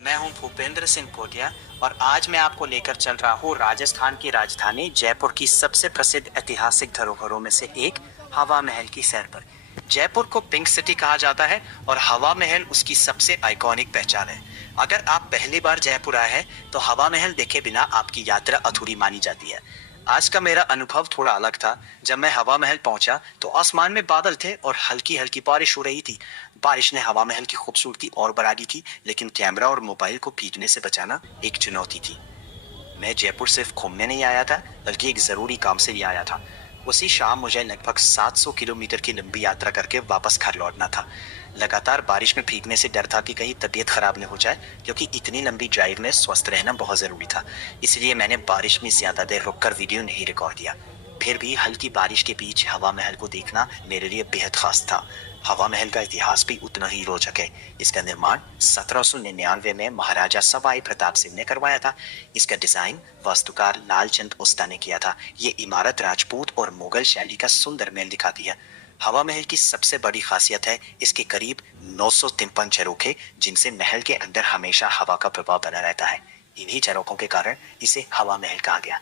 मैं हूं भूपेंद्र सिंह कोटिया और आज मैं आपको लेकर चल रहा हूं राजस्थान की राजधानी जयपुर की सबसे प्रसिद्ध ऐतिहासिक धरोहरों में से एक हवा महल की सैर पर। जयपुर को पिंक सिटी कहा जाता है और हवा महल उसकी सबसे आइकॉनिक पहचान है। अगर आप पहली बार जयपुर आए हैं तो हवा महल देखे बिना आपकी यात्रा अधूरी मानी जाती है। आज का मेरा अनुभव थोड़ा अलग था। जब मैं हवा महल पहुंचा तो आसमान में बादल थे और हल्की हल्की बारिश हो रही थी। बारिश ने हवा महल की खूबसूरती और बढ़ा दी थी, लेकिन कैमरा और मोबाइल को भीगने से बचाना एक चुनौती थी। मैं जयपुर सिर्फ घूमने नहीं आया था, बल्कि एक जरूरी काम से भी आया था। उसी शाम मुझे लगभग 700 किलोमीटर की लंबी यात्रा करके वापस घर लौटना था। लगातार बारिश में भीगने से डर था कि कहीं तबीयत खराब न हो जाए, क्योंकि इतनी लंबी ड्राइव में स्वस्थ रहना बहुत जरूरी था। इसलिए मैंने बारिश में ज्यादा देर रुककर वीडियो नहीं रिकॉर्ड किया। फिर भी हल्की बारिश के बीच हवा महल को देखना मेरे लिए बेहद खास था। हवा महल का इतिहास भी उतना ही रोचक है। इसका निर्माण 1799 में महाराजा सवाई प्रताप सिंह ने करवाया था। इसका डिजाइन वास्तुकार लालचंद उस्ता ने किया था। ये इमारत राजपूत और मुगल शैली का सुंदर मेल दिखाती है। हवा महल की सबसे बड़ी खासियत है इसके करीब 953 झरोखे, जिनसे महल के अंदर हमेशा हवा का प्रभाव बना रहता है। इन्हीं झरोखों के कारण इसे हवा महल कहा गया।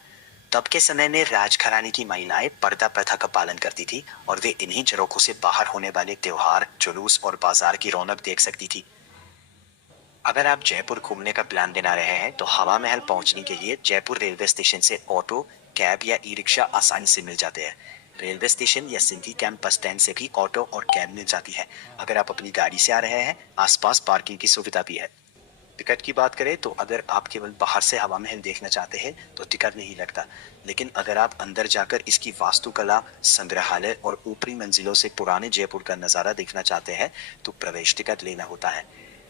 तब के समय में राजघराने की महिलाएं पर्दा प्रथा का पालन करती थी और वे इन्हीं झरोखों से बाहर होने वाले त्योहार, जुलूस और बाजार की रौनक देख सकती थी। अगर आप जयपुर घूमने का प्लान बना रहे हैं तो हवा महल पहुंचने के लिए जयपुर रेलवे स्टेशन से ऑटो, कैब या ई रिक्शा आसानी से मिल जाते हैं। रेलवे स्टेशन या सिंधी कैंप बस स्टैंड से भी ऑटो और कैब मिल जाती है। अगर आप अपनी गाड़ी से आ रहे हैं, आसपास पार्किंग की सुविधा भी है। टिकट की बात करें तो अगर आप केवल बाहर से हवा महल देखना चाहते हैं तो टिकट नहीं लगता, लेकिन अगर आप अंदर जाकर इसकी वास्तुकला, संग्रहालय और ऊपरी मंजिलों से पुराने जयपुर का नज़ारा देखना चाहते हैं तो प्रवेश टिकट लेना होता है।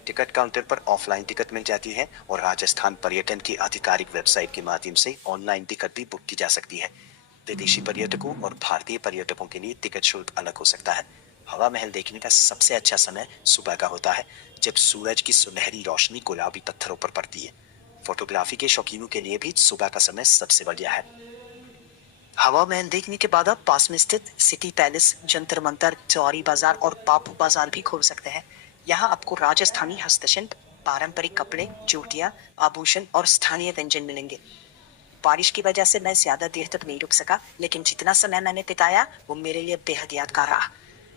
टिकट काउंटर पर ऑफलाइन टिकट मिल जाती है और राजस्थान पर्यटन की आधिकारिक वेबसाइट के माध्यम से ऑनलाइन टिकट भी बुक की जा सकती है। विदेशी पर्यटकों और भारतीय पर्यटकों के लिए टिकट शुल्क अलग हो सकता है। हवा महल देखने का सबसे अच्छा समय सुबह का होता है, जब सूरज की सुनहरी रोशनी गुलाबी पत्थरों पर पड़ती है। फोटोग्राफी के शौकीनों के लिए भी सुबह का समय सबसे बढ़िया है। हवा महल देखने के बाद आप पास में स्थित सिटी पैलेस, जंतर मंतर, चौरी बाजार और पापू बाजार भी घूम सकते हैं। यहाँ आपको राजस्थानी हस्तशिल्प, पारंपरिक कपड़े, चूड़ियाँ, आभूषण और स्थानीय व्यंजन मिलेंगे। बारिश की वजह से मैं ज्यादा देर तक नहीं रुक सका, लेकिन जितना समय मैंने बिताया वो मेरे लिए बेहद यादगार रहा।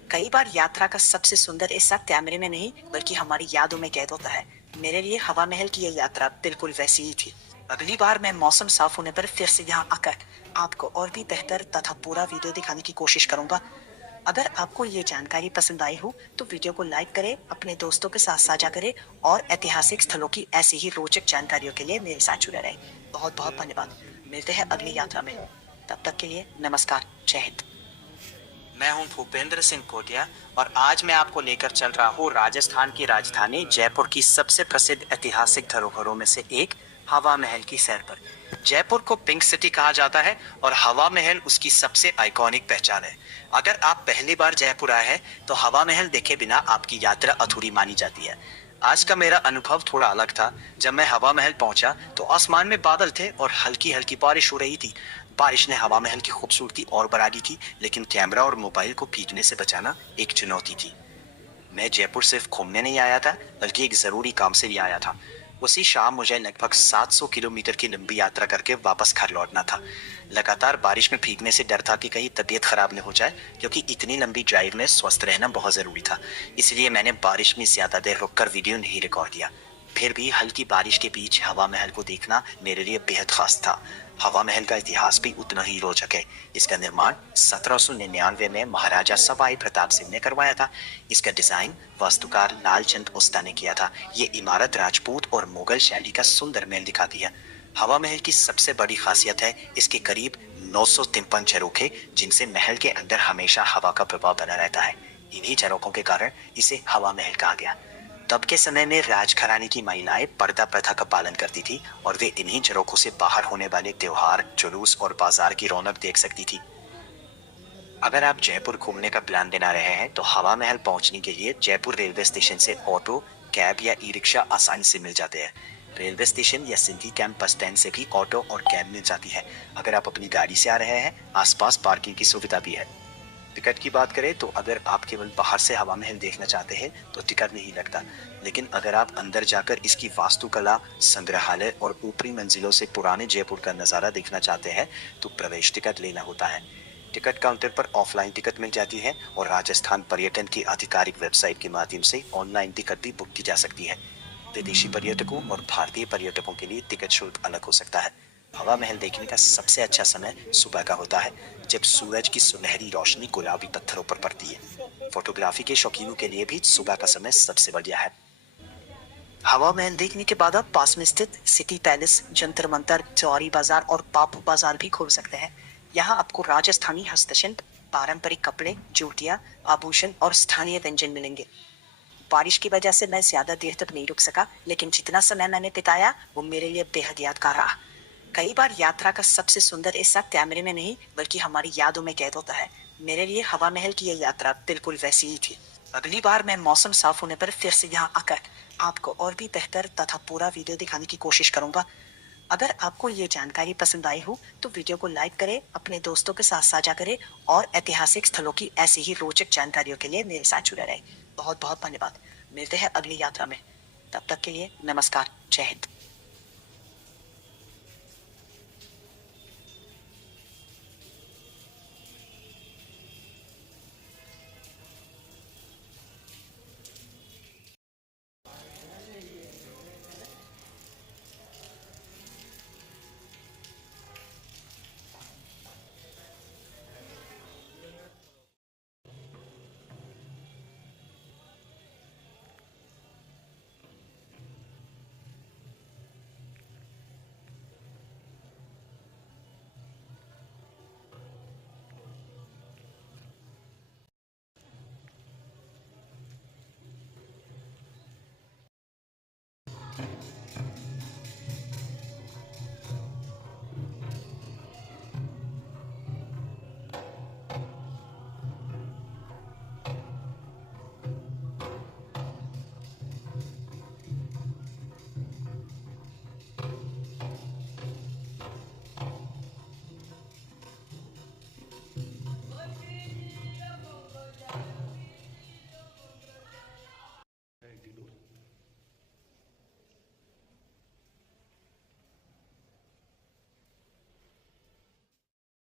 कई बार यात्रा का सबसे सुंदर हिस्सा कैमरे में नहीं बल्कि हमारी यादों में कैद होता है। मेरे लिए हवा महल की यह यात्रा बिल्कुल वैसी ही थी। अगली बार मैं मौसम साफ होने पर फिर से यहाँ आकर आपको और भी बेहतर तथा पूरा वीडियो दिखाने की कोशिश करूंगा। अगर आपको ये जानकारी पसंद आई हो तो वीडियो को लाइक करें, अपने दोस्तों के साथ साझा करें और ऐतिहासिक स्थलों की ऐसी ही रोचक जानकारियों के लिए मेरे साथ जुड़े रहें। बहुत बहुत धन्यवाद। मिलते हैं अगली यात्रा में। तब तक के लिए नमस्कार, जय हिंद। मैं हूं भूपेंद्र सिंह कोटिया और आज मैं आपको लेकर चल रहा हूं राजस्थान की राजधानी जयपुर की सबसे प्रसिद्ध ऐतिहासिक धरोहरों में से एक हवा महल की सैर पर। जयपुर को पिंक सिटी कहा जाता है और हवा महल उसकी सबसे आइकॉनिक पहचान है। अगर आप पहली बार जयपुर आए हैं तो हवा महल देखे बिना आपकी यात्रा अधूरी मानी जाती है। आज का मेरा अनुभव थोड़ा अलग था। जब मैं हवा महल पहुंचा तो आसमान में बादल थे और हल्की हल्की बारिश हो रही थी। बारिश ने हवा महल की खूबसूरती और बढ़ा दी थी, लेकिन कैमरा और मोबाइल को भीगने से बचाना एक चुनौती थी। मैं जयपुर सिर्फ घूमने नहीं आया था, बल्कि एक जरूरी काम से भी आया था। उसी शाम मुझे लगभग 700 किलोमीटर की लंबी यात्रा करके वापस घर लौटना था। लगातार बारिश में भीगने से डर था कि कहीं तबीयत खराब न हो जाए, क्योंकि इतनी लंबी ड्राइव में स्वस्थ रहना बहुत जरूरी था। इसलिए मैंने बारिश में ज्यादा देर रुककर वीडियो नहीं रिकॉर्ड किया। फिर भी हल्की बारिश के बीच हवा महल को देखना मेरे लिए बेहद खास था। हवा महल का इतिहास भी उतना ही रोचक है। इसका निर्माण 1799 में महाराजा सवाई प्रताप सिंह ने करवाया था। इसका डिजाइन वास्तुकार लालचंद उस्ता ने किया था। ये इमारत राजपूत और मुगल शैली का सुंदर मेल दिखाती है। हवा महल की सबसे बड़ी खासियत है इसके करीब 953 झरोखे, जिनसे महल के अंदर हमेशा हवा का प्रभाव बना रहता है। इन्हीं झरोखों के कारण इसे हवा महल कहा गया। तब के समय में राजघराने की महिलाएं पर्दा प्रथा का पालन करती थी और वे इन्हीं झरोखों से बाहर होने वाले त्योहार, जुलूस और बाजार की रौनक देख सकती थी। अगर आप जयपुर घूमने का प्लान बना रहे हैं तो हवा महल पहुंचने के लिए जयपुर रेलवे स्टेशन से ऑटो, कैब या ई रिक्शा आसानी से मिल जाते हैं। रेलवे स्टेशन या सिंधी कैंप बस स्टैंड से भी ऑटो और कैब मिल जाती है। अगर आप अपनी गाड़ी से आ रहे हैं, आसपास पार्किंग की सुविधा भी है। टिकट की बात करें तो अगर आप केवल बाहर से हवा महल देखना चाहते हैं तो टिकट नहीं लगता, लेकिन अगर आप अंदर जाकर इसकी वास्तुकला, संग्रहालय और ऊपरी मंजिलों से पुराने जयपुर का नज़ारा देखना चाहते हैं तो प्रवेश टिकट लेना होता है। टिकट काउंटर पर ऑफलाइन टिकट मिल जाती है और राजस्थान पर्यटन की आधिकारिक वेबसाइट के माध्यम से ऑनलाइन टिकट भी बुक की जा सकती है। विदेशी पर्यटकों और भारतीय पर्यटकों के लिए टिकट शुल्क अलग हो सकता है। हवा महल देखने का सबसे अच्छा समय सुबह का होता है, जब सूरज की सुनहरी रोशनी गुलाबी पत्थरों पर पड़ती है। फोटोग्राफी के शौकीनों के लिए भी सुबह का समय सबसे बढ़िया है। हवा महल देखने के बाद आप पास में स्थित सिटी पैलेस, जंतर मंतर, जौहरी बाजार और बापू बाजार भी घूम सकते हैं। यहाँ आपको राजस्थानी हस्तशिल्प, पारंपरिक कपड़े, जूतियाँ, आभूषण और स्थानीय व्यंजन मिलेंगे। बारिश की वजह से मैं ज्यादा देर तक नहीं रुक सका, लेकिन जितना समय मैंने बिताया वो मेरे लिए बेहद यादगार रहा। कई बार यात्रा का सबसे सुंदर हिस्सा कैमरे में नहीं बल्कि हमारी यादों में कैद होता है। मेरे लिए हवा महल की यह यात्रा बिल्कुल वैसी ही थी। अगली बार मैं मौसम साफ होने पर फिर से यहाँ आकर आपको और भी बेहतर तथा पूरा वीडियो दिखाने की कोशिश करूंगा। अगर आपको ये जानकारी पसंद आई हो तो वीडियो को लाइक करें, अपने दोस्तों के साथ साझा करें और ऐतिहासिक स्थलों की ऐसी ही रोचक जानकारियों के लिए मेरे साथ जुड़े रहें। बहुत बहुत धन्यवाद। मिलते हैं अगली यात्रा में। तब तक के लिए नमस्कार। जय हिंद।